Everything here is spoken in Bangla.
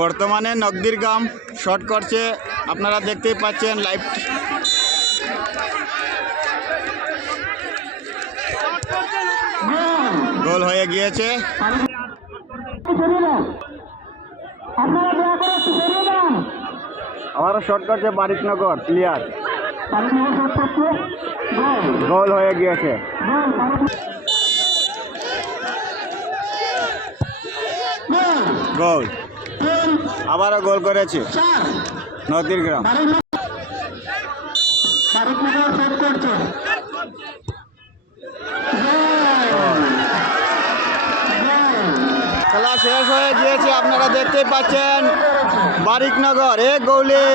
বর্তমানে নগদির গাম শর্ট করছে। আপনারা দেখতেই পাচ্ছেন লাইভ গোল হয়ে গিয়েছে। আবারও শর্ট করছে বারিকনগর প্লেয়ার গোল হয়ে গিয়েছে। গোল। আবারও গোল করেছে। নদীর গ্রাম। খেলা শেষ হয়ে গিয়েছে আপনারা দেখতে পাচ্ছেন বারিকনগর এ গোলে।